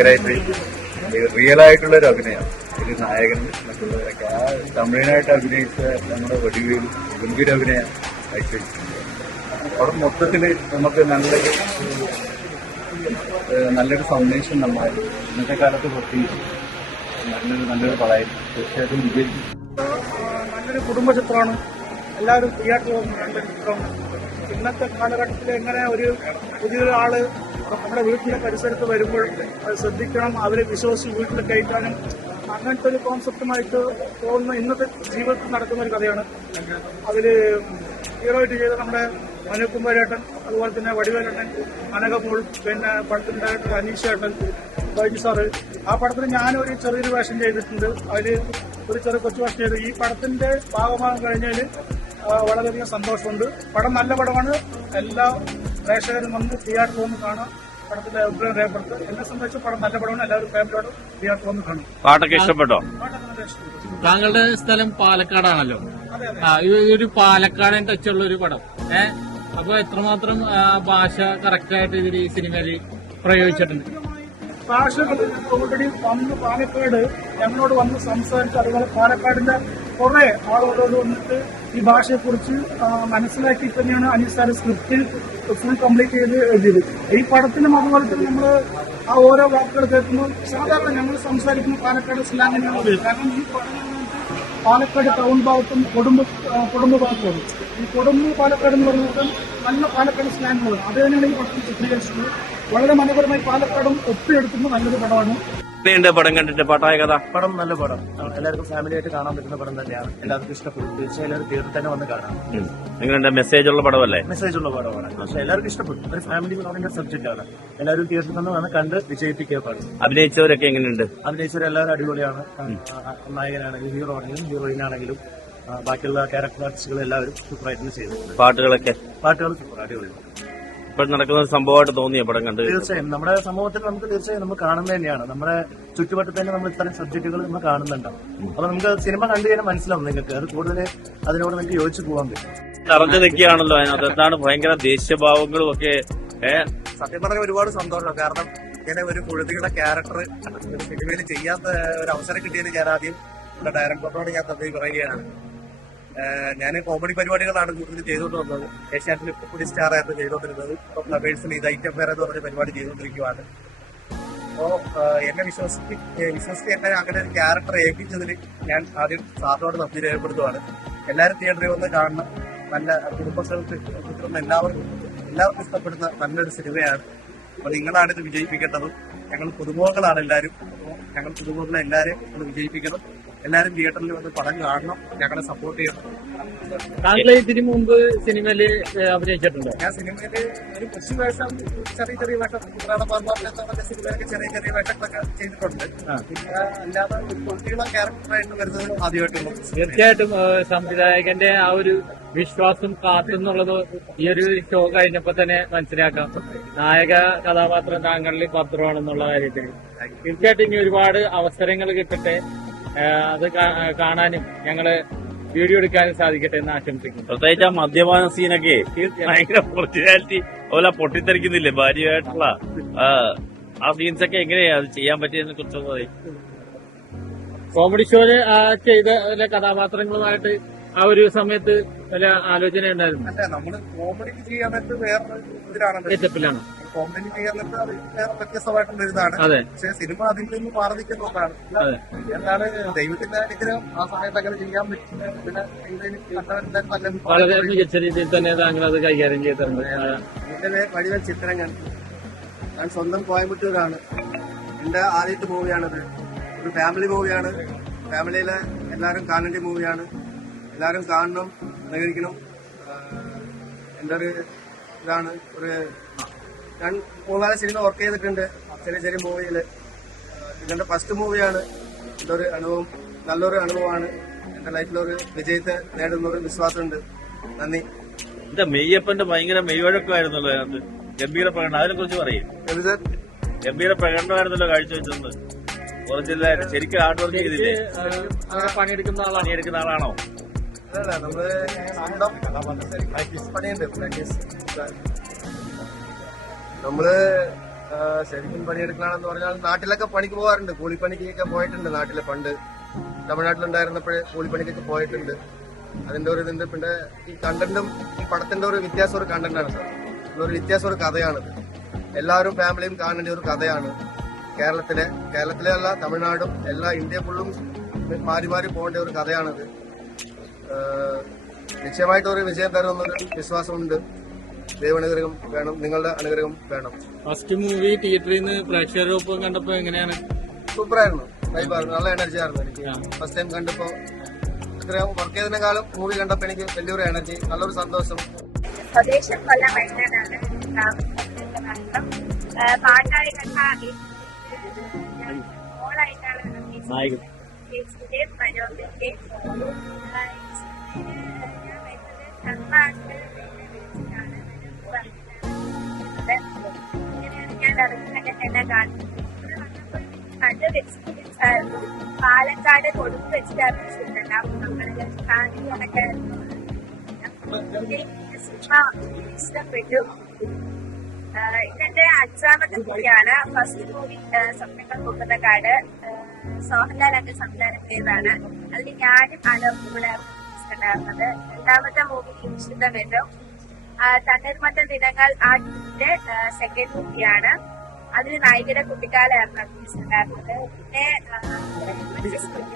ഭയങ്കരമായിട്ട് റിയൽ ആയിട്ടുള്ള ഒരു അഭിനയമാണ്. ഒരു നായകനും മറ്റുള്ളവരൊക്കെ ആ തമിഴിനായിട്ട് അഭിനയിച്ച നമ്മുടെ വടിവേൽ ഗംഭീര അഭിനയം കാഴ്ചവെച്ചിട്ടുണ്ട്. അവിടെ മൊത്തത്തിൽ നമുക്ക് നല്ലൊരു സന്ദേശം നമ്മൾ ഇന്നത്തെ കാലത്ത് പ്രത്യേകിച്ച് നല്ലൊരു പടമായിരുന്നു. തീർച്ചയായിട്ടും വിജയിക്കും. നല്ലൊരു കുടുംബ ചിത്രമാണ്. എല്ലാവരും തിയേറ്ററിൽ വന്ന് കണ്ട ചിത്രമാണ്. ഇന്നത്തെ കാലഘട്ടത്തിൽ എങ്ങനെ ഒരു പുതിയൊരാള് നമ്മുടെ വീട്ടിലെ പരിസരത്ത് വരുമ്പോൾ അത് ശ്രദ്ധിക്കണം, അവരെ വിശ്വസിച്ച് വീട്ടിൽ കയറ്റാനും അങ്ങനത്തെ ഒരു കോൺസെപ്റ്റുമായിട്ട് പോകുന്ന ഇന്നത്തെ ജീവിതത്തിൽ നടക്കുന്ന ഒരു കഥയാണ്. അതില് ഹീറോയിട്ട് ചെയ്ത നമ്മുടെ മനുകുമാരേട്ടൻ, അതുപോലെ തന്നെ വടിവേലേട്ടൻ, അനഘമോൾ, പിന്നെ പടത്തിന്റെ ഡയറക്ടർ അനീഷേട്ടൻ, ബൈജു സാറ്. ആ പടത്തിൽ ഞാനൊരു ചെറിയൊരു വേഷം ചെയ്തിട്ടുണ്ട്. അതിൽ ഒരു ചെറിയ കൊച്ചു വേഷം ചെയ്ത് ഈ പടത്തിന്റെ ഭാഗമാകാൻ കഴിഞ്ഞാൽ വളരെയധികം സന്തോഷമുണ്ട്. പടം നല്ല പടമാണ്. എല്ലാ പ്രേക്ഷകരും വന്ന് തിയേറ്ററിൽ വന്ന് കാണാം. പടത്തിന്റെ അഭിപ്രായം രേഖപ്പെടുത്തുക. എന്നെ സംബന്ധിച്ച് പടം നല്ല പടമാണ്. എല്ലാവരും ഫാമിലിയോട് തിയേറ്ററിൽ വന്ന് കാണും. പാട്ടൊക്കെ ഇഷ്ടപ്പെട്ടോ? പാട്ടൊക്കെ ഇഷ്ടപ്പെട്ടു. താങ്കളുടെ സ്ഥലം പാലക്കാടാണല്ലോ. ഒരു പാലക്കാടൻ ടച്ചുള്ള ഒരു പടം. അപ്പൊ എത്രമാത്രം ഭാഷ കറക്റ്റായിട്ട് ഇതിൽ ഈ സിനിമയിൽ പ്രയോഗിച്ചിട്ടുണ്ട്? ഭാഷകൾ ഓൾറെഡി വന്ന് പാലക്കാട് ഞങ്ങളോട് വന്ന് സംസാരിച്ച്, അതുപോലെ പാലക്കാടിന്റെ കുറെ ആളുകളോട് വന്നിട്ട് ഈ ഭാഷയെക്കുറിച്ച് മനസ്സിലാക്കി തന്നെയാണ് Anees sir script full complete ചെയ്ത് എഴുതിയത്. ഈ പടത്തിനും അതുപോലെ തന്നെ നമ്മൾ ആ ഓരോ വാക്കുകൾ കേൾക്കുമ്പോൾ സാധാരണ ഞങ്ങൾ സംസാരിക്കുന്ന പാലക്കാട് സ്ലാങ് തന്നെയാണ്. കാരണം ഈ പടം പാലക്കാട് ടൗൺ ഭാഗത്തും കൊടുമ്പ് ഭാഗത്തുമാണ്. ഈ കൊടുമ്പ് പാലക്കാട് എന്ന് പറഞ്ഞാൽ നല്ല പാലക്കാട് സ്ലാങ്ങുകളാണ്. അത് തന്നെയാണ് ഈ പടത്തിൽ ചിത്രീകരിച്ചത്. വളരെ മനോഹരമായി പാലക്കാടും ഒപ്പിയെടുക്കുന്ന നല്ലൊരു പടമാണ്. പടം കണ്ടിട്ട് പാട്ടായ കഥ? പടം നല്ല പടം. എല്ലാവർക്കും ഫാമിലിയായിട്ട് കാണാൻ പറ്റുന്ന പടം തന്നെയാണ്. എല്ലാവർക്കും ഇഷ്ടപ്പെടും. തീർച്ചയായും എല്ലാവരും തിയേറ്ററിൽ തന്നെ വന്ന് കാണാം. നിങ്ങളുടെ മെസ്സേജ് ഉള്ള പടമല്ലേ? മെസ്സേജ് ഉള്ള പടമാണ്. പക്ഷെ എല്ലാവർക്കും ഇഷ്ടപ്പെടും. ഒരു ഫാമിലി പടത്തിന്റെ സബ്ജക്റ്റാണ്. എല്ലാവരും തിയേറ്ററിൽ തന്നെ വന്ന് കണ്ട് വിജയിപ്പിക്കുക പടം. അഭിനയിച്ചവരൊക്കെ എങ്ങനെയുണ്ട്? അഭിനയിച്ചവരെല്ലാവരും അടിപൊളിയാണ്. നായകനാണെങ്കിലും ഹീറോ ആണെങ്കിലും ഹീറോയിൻ ആണെങ്കിലും ബാക്കിയുള്ള ക്യാരക്ടർ ആർട്ടിസ്റ്റുകൾ എല്ലാവരും സൂപ്പറായിട്ട് ചെയ്തിട്ടുണ്ട്. പാട്ടുകൾ സൂപ്പർ അടിപൊളി. ഇപ്പോൾ നടക്കുന്ന സംഭവമായിട്ട് തോന്നിയ പടം കണ്ട്? തീർച്ചയായും നമ്മുടെ സമൂഹത്തിൽ നമുക്ക് തീർച്ചയായും നമ്മൾ കാണുന്നത് തന്നെയാണ്. നമ്മുടെ ചുറ്റുവട്ടത്ത് തന്നെ നമ്മൾ ഇത്തരം സബ്ജക്റ്റുകൾ നമ്മൾ കാണുന്നുണ്ടാവും. അപ്പൊ നമുക്ക് സിനിമ കണ്ടു കഴിഞ്ഞാൽ മനസ്സിലാവും നിങ്ങൾക്ക് അത് കൂടുതൽ അതിനോട് നിങ്ങൾക്ക് യോജിച്ച് പോകാൻ പറ്റും. നിറഞ്ഞു നിൽക്കുകയാണല്ലോ അതിനകത്ത്. എന്താണ് ഭയങ്കര ദേഷ്യഭാവങ്ങളും ഒക്കെ? സത്യം പറഞ്ഞാൽ ഒരുപാട് സന്തോഷം. കാരണം ഇങ്ങനെ ഒരു കുഴുതിയുടെ ക്യാരക്ടർ സിനിമയിൽ ചെയ്യാത്ത ഒരു അവസരം കിട്ടിയതിന് ഞാൻ ആദ്യം ഇവിടെ ഡയറക്ടറോട് ഞാൻ നന്ദി പറയുകയാണ്. ഞാൻ കോമഡി പരിപാടികളാണ് കൂടുതൽ ചെയ്തുകൊണ്ട് വന്നത്. ഏഷ്യാനെറ്റിൽ കൂടി സ്റ്റാർ ആയിരുന്നു ചെയ്തുകൊണ്ടിരുന്നത്. ഇപ്പം ഫ്ലവേഴ്സിൽ ഇത് ഐറ്റം ഫെയർ എന്ന് പറഞ്ഞ പരിപാടി ചെയ്തുകൊണ്ടിരിക്കുകയാണ്. അപ്പോൾ എന്നെ വിശ്വസിച്ച് എന്നെ അങ്ങനെ ഒരു ക്യാരക്ടർ ഏൽപ്പിച്ചതിന് ഞാൻ ആദ്യം സാറിനോട് നന്ദി രേഖപ്പെടുത്തുവാണ്. എല്ലാവരും തിയേറ്ററിൽ വന്ന് കാണണം. നല്ല കുടുംബങ്ങൾക്ക് എല്ലാവർക്കും ഇഷ്ടപ്പെടുന്ന നല്ലൊരു സിനിമയാണ്. അപ്പോൾ നിങ്ങളാണ് ഇത് വിജയിപ്പിക്കേണ്ടതും. ഞങ്ങൾ പുതുമുഖങ്ങളാണ് എല്ലാവരും. ഞങ്ങൾ പുതുമുഖങ്ങളെ എല്ലാവരെയും നമ്മൾ വിജയിപ്പിക്കണം. എല്ലാവരും തിയേറ്ററിൽ വന്ന് പടം കാണണം. ഞങ്ങളെ സപ്പോർട്ട് ചെയ്യണം. താങ്കൾ ഇതിനു മുമ്പ് സിനിമയിൽ അഭിനയിച്ചിട്ടുണ്ടോ? ഞാൻ സിനിമയിൽ ഒരു കൊച്ചു വേഷം, ചെറിയ വേഷം, സിനിമയിലൊക്കെ ചെറിയ വേഷങ്ങളൊക്കെ ചെയ്തിട്ടുണ്ട്. പിന്നെ അല്ലാതെ ഒരു കുട്ടികളെ ക്യാരക്ടറായിട്ട് വരുന്നത് ആദ്യമായിട്ടുള്ള. തീർച്ചയായിട്ടും സംവിധായകന്റെ ആ ഒരു വിശ്വാസം കാത്തുന്നുള്ളത് ഈ ഒരു ഷോ കഴിഞ്ഞപ്പോ തന്നെ മനസ്സിലാക്കാം. നായക കഥാപാത്രം താങ്കളിൽ ഭദ്രമാണെന്നുള്ള കാര്യത്തിൽ തീർച്ചയായിട്ടും ഇനി ഒരുപാട് അവസരങ്ങൾ കിട്ടട്ടെ. അത് കാണാനും ഞങ്ങള് വീഡിയോ എടുക്കാനും സാധിക്കട്ടെ എന്ന് ആശംസിക്കുന്നു. പ്രത്യേകിച്ച് ആ മദ്യപാന സീനൊക്കെ ഭയങ്കര ഒറിജിനാലിറ്റി പോലെ പൊട്ടിത്തെറിക്കുന്നില്ലേ ഭാര്യയായിട്ടുള്ള ആ സീൻസ് ഒക്കെ എങ്ങനെയാ അത് ചെയ്യാൻ പറ്റിയതിനെ കുറിച്ചൊന്നും പറയും. കോമഡി ഷോയില് ചെയ്ത കഥാപാത്രങ്ങളുമായിട്ട് ആ ഒരു സമയത്ത് വല്ല ആലോചന ഉണ്ടായിരുന്നു? അല്ല, നമ്മള് കോമഡിക്ക് ചെയ്യാൻ നേരത്ത് വേറെ ഇതിലാണ്, സെറ്റപ്പിലാണ്. കോമഡി ചെയ്യാൻ നേരത്ത് അത് വേറെ വ്യത്യസ്തമായിട്ടുള്ള ഇതാണ്. പക്ഷെ സിനിമ അതിൽ നിന്ന് മാറി നിൽക്കുന്നതാണ്. എന്താണ് ദൈവത്തിന്റെ അനുഗ്രഹം ആ സമയത്ത് അങ്ങനെ ചെയ്യാൻ പറ്റും. പിന്നെ വളരെ മികച്ച രീതിയിൽ തന്നെ താങ്കൾ അത് കൈകാര്യം ചെയ്തിട്ടുണ്ട്. എന്റെ പേര് വടിവേൽ ചിത്രങ്ങൾ. ഞാൻ സ്വന്തം കോയമ്പത്തൂരാണ്. എന്റെ ആദ്യത്തെ മൂവിയാണിത്. ഒരു ഫാമിലി മൂവിയാണ്. ഫാമിലിയിലെ എല്ലാവരും കാണേണ്ട മൂവിയാണ്. എല്ലാവരും കാണണം, അനുകരിക്കണം. എൻ്റെ ഒരു ഇതാണ്. ഞാൻ 3-4 സിനിമ വർക്ക് ചെയ്തിട്ടുണ്ട് ചെറിയ മൂവിയില്. ഇതെന്റെ ഫസ്റ്റ് മൂവിയാണ്. ഇതൊരു അനുഭവം, നല്ലൊരു അനുഭവമാണ്. എന്റെ ലൈഫിലൊരു വിജയത്തെ നേടുന്നൊരു വിശ്വാസമുണ്ട്. നന്ദി. എന്റെ മെയ്യപ്പന്റെ ഭയങ്കര മെയ്വഴക്കമായിരുന്നല്ലോ അതിനകത്ത്. ഗംഭീര പ്രകടനം, അതിനെ കുറിച്ച് പറയും. ഗംഭീര പ്രകടനമായിരുന്നല്ലോ കാഴ്ചവെച്ചത്. ഒറിജിനലായിട്ട് ശരിക്കും ഹാർഡ് വർക്ക് ചെയ്തില്ലേ? പണിയെടുക്കുന്ന ആളാണോ? അല്ല, നമ്മള് പ്രാക്ടീസ് പണിയുണ്ട്. നമ്മള് ശരിക്കും പണിയെടുക്കണമെന്ന് പറഞ്ഞാൽ നാട്ടിലൊക്കെ പണിക്ക് പോകാറുണ്ട്. കൂലിപ്പണിക്കൊക്കെ പോയിട്ടുണ്ട് നാട്ടില്. പണ്ട് തമിഴ്നാട്ടിലുണ്ടായിരുന്നപ്പോഴേ കൂലിപ്പണിക്കൊക്കെ പോയിട്ടുണ്ട്. അതിന്റെ ഒരു ഇതുണ്ട്. പിന്നെ ഈ കണ്ടന്റും ഈ പടത്തിന്റെ ഒരു വ്യത്യാസം ഒരു കണ്ടന്റാണ് സാർ. ഒരു വ്യത്യാസം ഒരു കഥയാണിത്. എല്ലാവരും ഫാമിലിയും കാണേണ്ട ഒരു കഥയാണ്. കേരളത്തിലെ അല്ല, തമിഴ്നാടും എല്ലാ ഇന്ത്യ ഫുള്ളും മാറി മാറി പോകേണ്ട ഒരു കഥയാണിത്. നിശ്ചയമായിട്ട് ഒരു വിജയം തരുമെന്നൊരു വിശ്വാസമുണ്ട്. ദൈവാനുഗ്രഹം വേണം, നിങ്ങളുടെ അനുഗ്രഹം വേണം. ഫസ്റ്റ് മൂവി തിയേറ്ററിൽ നിന്ന് പ്രേക്ഷകരൊപ്പം കണ്ടപ്പോ എങ്ങനെയാണ്? സൂപ്പറായിരുന്നു, വൈബായിരുന്നു, നല്ല എനർജി ആയിരുന്നു എനിക്ക്. ഫസ്റ്റ് ടൈം കണ്ടപ്പോ ഇത്രയും വർക്ക് ചെയ്തതിനേക്കാളും മൂവി കണ്ടപ്പോ എനിക്ക് വലിയൊരു എനർജി, നല്ലൊരു സന്തോഷം. സ്വദേശം കൊല്ലം വയനാടാണ്. പാട്ടാളി കണ്ട മോളായിട്ടാണ് ചേച്ചിന്റെ മനോജന്റെ ഇങ്ങനെയാണ് ഞാൻ ഇറങ്ങി എന്നെ കാണുന്നത്. നല്ലൊരു എക്സ്പീരിയൻസ് ആയിരുന്നു. പാലക്കാട് കൊടുത്തു വെച്ചിട്ട് അഭിനയിച്ചിട്ടുണ്ടാവും. നമ്മള് കാണിക്കൊക്കെ സിനിമ ഇഷ്ടപ്പെട്ടു. ഇതെന്റെ 5ാമത്തെ മൂവിയാണ്. ഫസ്റ്റ് മൂവി സ്വപ്നങ്ങൾ കുമ്പത്തക്കാട് സോഹൻലാലിന്റെ സംവിധാനത്തിലേതാണ്. അതിൽ ഞാനും ആലോകും കൂടെ അഭിനയിച്ചിട്ടുണ്ടായിരുന്നത്. 2ാമത്തെ മൂവി വിശുദ്ധമെന്നും തണ്ണീർമത്തൻ ദിനങ്ങൾ ആ ടീമിന്റെ സെക്കൻഡ് മൂവിയാണ്. അതിൽ നായികയുടെ കുട്ടിക്കാലായിരുന്നു അഭിനയിച്ചിട്ടുണ്ടായിരുന്നത്.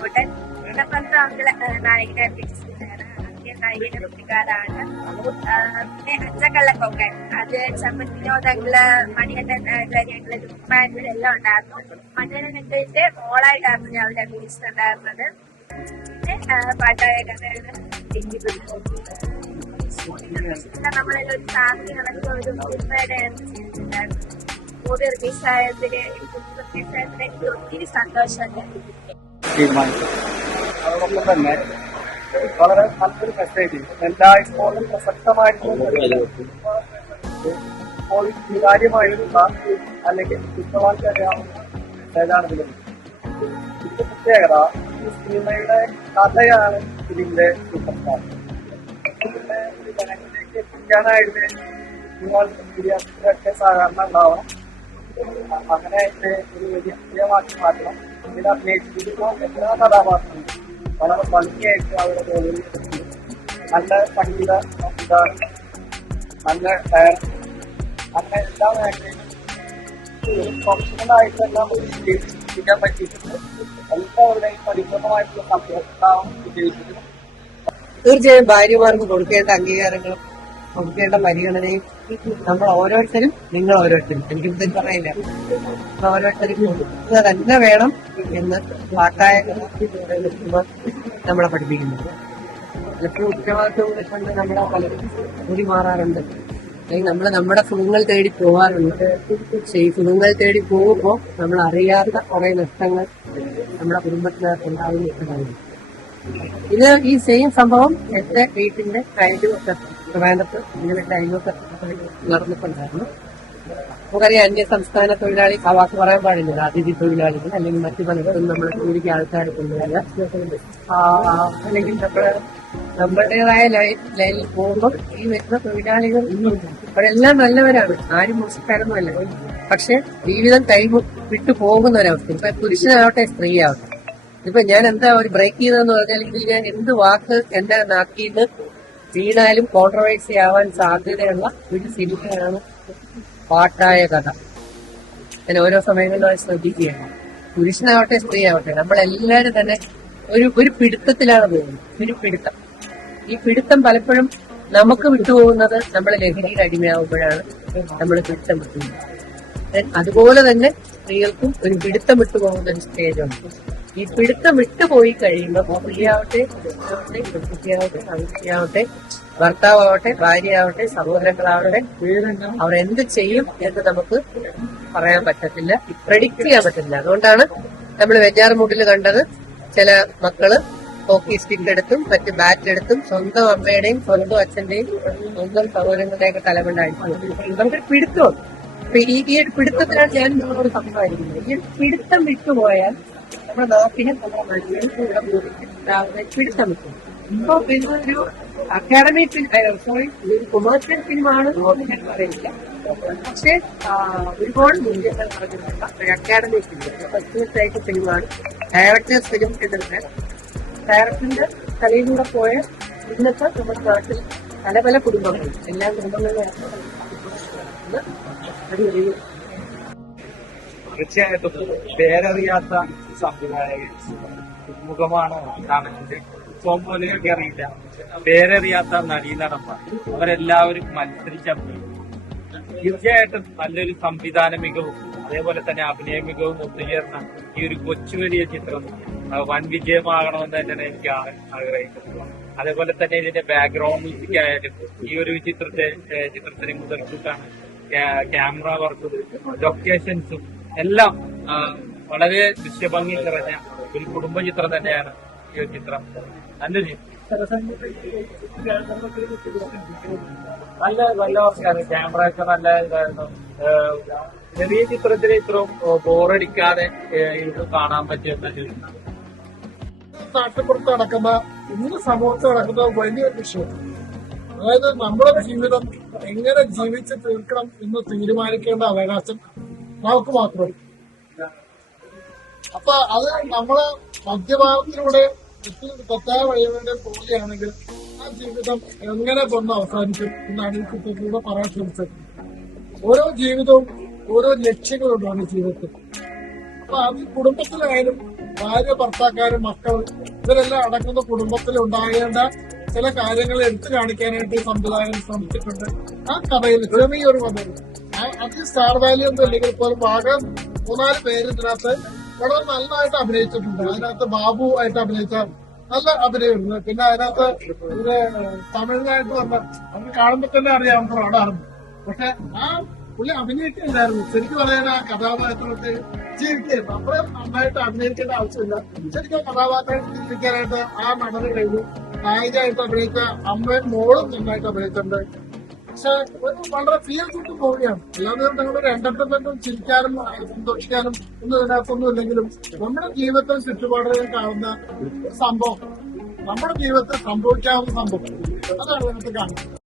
പിന്നെ ഗുണപന്ത്രങ്ങള് നായികനെ അഭിനയിച്ചിട്ടുണ്ടായിരുന്നു. നായികയുടെ കുട്ടിക്കാലാണ്. പിന്നെ അച്ചക്കള്ളക്കൊക്കെ അത് ചമ്മൻ വിനോദങ്ങള്, മണികണ്ഠൻ കാര്യങ്ങള്, ലുക്മാൻകള് എല്ലാം ഉണ്ടായിരുന്നു. മണ്ഡലത്തിന്റെ മോളായിട്ടായിരുന്നു ഞാൻ അവിടെ അഭിനയിച്ചിട്ടുണ്ടായിരുന്നത്. പിന്നെ പാട്ടായ കഥകള് നമ്മളെല്ലാം ഒരു ഫാമിലി നടക്കുന്ന ഒരു സിനിമയുടെ ചെയ്തിട്ടുണ്ടായിരുന്നു. മൂവി റിലീസായതിന് എനിക്ക് ഒത്തിരി സന്തോഷമുണ്ട്. അതോടൊപ്പം തന്നെ വളരെ നല്ലൊരു മെസ്സേജ് എല്ലായ്പ്പോഴും പ്രസക്തമായിട്ടുള്ള ഇപ്പോൾ സ്വീകാര്യമായിട്ടുള്ള അല്ലെങ്കിൽ കുറ്റവാളിക്കാരാവുന്ന ഏതാണെങ്കിലും ഇതിന്റെ പ്രത്യേകത ഈ സിനിമയുടെ കഥയാണ് ഇതിന്റെ സൂപ്പർ സ്റ്റാർ. ഇതിന്റെ ഒരു ജനങ്ങളിലേക്ക് എത്തിക്കാനായിട്ട് മീഡിയ സാധാരണ ഉണ്ടാവണം. അങ്ങനെ ഒരു വലിയ വിജയമാക്കി മാറ്റണം. ഇതിൽ അഭിനയിച്ചിരിക്കുന്ന എല്ലാ കഥാപാത്രങ്ങളും വളരെ ഭംഗിയായിട്ട് അവരുടെ ജോലിയിൽ നല്ല സംഗീത സംവിധാനം, നല്ല ഡയറക്ടർ, അങ്ങനെ എല്ലാ മേഖലയിലും പ്രൊഫഷണലായിട്ടെല്ലാം ചെയ്യാൻ പറ്റിയിട്ടുണ്ട്. എല്ലാവരുടെയും പരിപൂർണമായിട്ടുള്ള സംരക്ഷണം വിജയിച്ചിട്ടുണ്ട്. തീർച്ചയായും ഭാര്യമാർക്ക് കൊടുക്കേണ്ട അംഗീകാരങ്ങളും കൊടുക്കേണ്ട പരിഗണനയും നമ്മൾ ഓരോരുത്തരും, നിങ്ങൾ ഓരോരുത്തരും, എനിക്കിപ്പോൾ പറയില്ല, ഓരോരുത്തരും കൊടുക്കുക തന്നെ വേണം എന്ന് പാട്ടായ നമ്മളെ പഠിപ്പിക്കുന്നത്. പലപ്പോഴും ഉത്തരവാദിത്വങ്ങളെ കൊണ്ട് നമ്മളെ പലരും കൂടി മാറാറുണ്ട്. അല്ലെങ്കിൽ നമ്മൾ നമ്മുടെ സുഖങ്ങൾ തേടി പോകാറുണ്ട്. പക്ഷെ ഈ സുഖങ്ങൾ തേടി പോകുമ്പോൾ നമ്മൾ അറിയാത്ത കുറെ നഷ്ടങ്ങൾ നമ്മുടെ കുടുംബത്തിനകത്ത് ഉണ്ടാകുന്നുണ്ടാകും. ഇത് ഈ സെയിം സംഭവം എന്റെ വീട്ടിന്റെ ട്രിവാൻഡ്രത്ത് ഇങ്ങനെ നടന്നിട്ടുണ്ടായിരുന്നു. നമുക്കറിയാം, അന്യ സംസ്ഥാന തൊഴിലാളി ആ വാക്ക് പറയാൻ പാടില്ല, അതിഥി തൊഴിലാളികൾ അല്ലെങ്കിൽ മറ്റു പലരും നമ്മുടെ ജോലിക്ക് ആൾക്കാർ കൊണ്ടുവരിക, അല്ലെങ്കിൽ നമ്മളുടേതായ ലൈനിൽ പോകുമ്പോൾ ഈ വരുന്ന തൊഴിലാളികൾ അവരെല്ലാം നല്ലവരാണ്, ആരും മോശക്കാരൊന്നുമല്ല. പക്ഷെ ജീവിതം വിട്ടു പോകുന്ന ഒരവസ്ഥ. ഇപ്പൊ പുരുഷനാവട്ടെ സ്ത്രീയാവട്ടെ. ഇപ്പൊ ഞാൻ എന്താ ഒരു ബ്രേക്ക് ചെയ്തതെന്ന് പറഞ്ഞാൽ ഇതിൽ ഞാൻ എന്ത് വാക്ക് എന്റെ നാക്കിന്ന് വീണാലും കോൺട്രവേഴ്സി ആവാൻ സാധ്യതയുള്ള ഒരു സിനിമയാണ് പാട്ടായ കഥ. ഞാൻ ഓരോ സമയങ്ങളിലും അത് ശ്രദ്ധിക്കുകയാണ്. പുരുഷനാവട്ടെ സ്ത്രീ ആവട്ടെ, നമ്മളെല്ലാവരും തന്നെ ഒരു പിടുത്തത്തിലാണ് പോകുന്നത്. ഒരു പിടുത്തം. ഈ പിടുത്തം പലപ്പോഴും നമുക്ക് വിട്ടുപോകുന്നത് നമ്മൾ ലഹരിയുടെ അടിമയാവുമ്പോഴാണ് നമ്മൾ പിടുത്തം വിട്ടുപോകുന്നത്. അതുപോലെ തന്നെ സ്ത്രീകൾക്കും ഒരു പിടുത്തം വിട്ടുപോകുന്ന ഒരു സ്റ്റേജുണ്ട്. ഈ പിടുത്തം വിട്ടുപോയി കഴിയുമ്പോൾ സ്ത്രീയാവട്ടെ, കുട്ടിയാവട്ടെ, ആൺകുട്ടിയാവട്ടെ, ഭർത്താവട്ടെ, ഭാര്യയാവട്ടെ, സഹോദരങ്ങളാവട്ടെ, അവർ എന്ത് ചെയ്യും എന്ന് നമുക്ക് പറയാൻ പറ്റത്തില്ല, പ്രെഡിക്റ്റ് ചെയ്യാൻ പറ്റില്ല. അതുകൊണ്ടാണ് നമ്മൾ വെഞ്ഞാറമൂട്ടിൽ കണ്ടത്, ചില മക്കള് ഹോക്കി സ്റ്റിക്ക് എടുത്തും മറ്റ് ബാറ്റ് എടുത്തും സ്വന്തം അമ്മയുടെയും സ്വന്തം അച്ഛന്റെയും സ്വന്തം സഹോദരങ്ങളുടെയൊക്കെ തലമുണ്ടായിരിക്കും. നമുക്കൊരു പിടുത്തമുണ്ട്. അപ്പൊ ഈ ഒരു പിടുത്തത്തിലാണ് ഞാൻ നിങ്ങളോട് സംസാരിക്കുന്നത്. ഈ പിടുത്തം വിട്ടുപോയാൽ നമ്മുടെ നാട്ടിനെ നമ്മുടെ മനസ്സിൽ പിടുത്തം വിട്ടു. ഇപ്പൊ ഇതൊരു അക്കാഡമിക് ഫിലിം, സോറി, ഇതൊരു കൊമേഴ്സ്യൽ ഫിലിമാണ് ഞാൻ പറയില്ല. പക്ഷേ ഒരുപാട് മുൻകരുതൽ നടക്കുന്നുണ്ട്. അക്കാഡമി ഫിലിം ഫസ്റ്റ് ഫിലിമാണ് ഡയറക്ടേഴ്സ് ഫിലിം എന്നുള്ളത്. ഡയറക്ടറിന്റെ കലയിലൂടെ പോയ ഇന്നത്തെ നമ്മുടെ നാട്ടിൽ പല പല കുടുംബങ്ങൾ എല്ലാ കുടുംബങ്ങളിലും തീർച്ചയായിട്ടും പേരറിയാത്ത സംവിധായകൻ മുഖമാണോ കാണുന്നത് പോലെയൊക്കെ അറിയില്ല. പേരറിയാത്ത നടീനടന്മാർ അവരെല്ലാവരും മത്സരിച്ച തീർച്ചയായിട്ടും നല്ലൊരു സംവിധാന മികവും അതേപോലെ തന്നെ അഭിനയ മികവും ഒത്തുചേർന്ന ഈ ഒരു കൊച്ചു വലിയ ചിത്രം വൻ വിജയമാകണമെന്ന് തന്നെയാണ് എനിക്ക് ആഗ്രഹിക്കുന്നത്. അതേപോലെ തന്നെ ഇതിന്റെ ബാക്ക്ഗ്രൗണ്ട് മ്യൂസിക് ആയാലും ഈ ഒരു ചിത്രത്തിന് മുതൽക്കൂട്ടാണ് ക്യാമറ വർക്കും ലൊക്കേഷൻസും എല്ലാം വളരെ ദൃശ്യഭംഗി നിറഞ്ഞ ഒരു കുടുംബ ചിത്രം തന്നെയാണ് ഈ ഒരു ചിത്രം. നല്ലൊരു നല്ല വർക്കാണ്. ക്യാമറ ഒക്കെ നല്ല ഇതായിരുന്നു. ചെറിയ ചിത്രത്തിൽ ഇത്രയും ബോറടിക്കാതെ ഇത് കാണാൻ പറ്റിയ നാട്ടുപുറത്ത് നടക്കുന്ന ഇന്ന് സമൂഹത്തിൽ നടക്കുന്ന വലിയൊരു വിഷയം. അതായത് നമ്മുടെ ജീവിതം എങ്ങനെ ജീവിച്ച് തീർക്കണം എന്ന് തീരുമാനിക്കേണ്ട അവകാശം നമുക്ക് മാത്രമേ. അപ്പൊ അത് നമ്മള് മദ്യപാനത്തിലൂടെ തെറ്റായ വഴിയിലൂടെ പോവുകയാണെങ്കിൽ ആ ജീവിതം എങ്ങനെ കൊണ്ട് അവസാനിക്കും എന്നാണ് ഈ ചിത്രത്തിലൂടെ പറയാൻ ശ്രമിച്ചത്. ഓരോ ജീവിതവും ഓരോ ലക്ഷ്യങ്ങളുണ്ടാണ് ജീവിതത്തിൽ. അപ്പൊ അത് കുടുംബത്തിലായാലും ഭാര്യ ഭർത്താക്കാരും മക്കൾ ഇവരെല്ലാം അടങ്ങുന്ന കുടുംബത്തിൽ ഉണ്ടാകേണ്ട ചില കാര്യങ്ങൾ എടുത്തു കാണിക്കാനായിട്ട് സംവിധായകൻ ശ്രമിച്ചിട്ടുണ്ട്. ആ കഥയിൽ ചെറിയൊരു കഥയിൽ അത് സ്റ്റാർ വാല്യൂ ഒന്നും ഇല്ലെങ്കിൽ പോലും ആകെ 3-4 പേര് ഇതിനകത്ത് വളരെ നന്നായിട്ട് അഭിനയിച്ചിട്ടുണ്ട്. അതിനകത്ത് ബാബു ആയിട്ട് അഭിനയിച്ച നല്ല അഭിനയമുണ്ട്. പിന്നെ അതിനകത്ത് തമിഴിനായിട്ട് വന്ന നമുക്ക് കാണുമ്പോൾ തന്നെ അറിയാവുന്ന പാടാണ്. പക്ഷെ ആ പുള്ളി അഭിനയിക്കില്ലായിരുന്നു. ശരിക്കും പറയാൻ ആ കഥാപാത്രത്തെ ജീവിക്കുകയായിരുന്നു. അത്രയും നന്നായിട്ട് അഭിനയിക്കേണ്ട ആവശ്യമില്ല. ശരിക്കും കഥാപാത്രത്തെ ജീവിക്കാനായിട്ട് ആ നടന് കഴിഞ്ഞു. നായികയായിട്ട് അഭിനയിച്ച അമ്മയും മോളും നന്നായിട്ട് അഭിനയിച്ചിട്ടുണ്ട്. പക്ഷെ വളരെ ഫീൽ ഗുഡ് മൂവിയാണ്. അല്ലാതെ നിങ്ങളൊരു എന്റർടൈൻമെന്റും ചിരിക്കാനും സന്തോഷിക്കാനും ഒന്നും ഇതിനകത്തൊന്നും ഇല്ലെങ്കിലും നമ്മുടെ ജീവിതത്തിൽ ചുറ്റുപാടുകളിൽ കാണുന്ന സംഭവം നമ്മുടെ ജീവിതത്തിൽ സംഭവിക്കാവുന്ന സംഭവം അതാണ് ഇതിനകത്ത് കാണുന്നത്.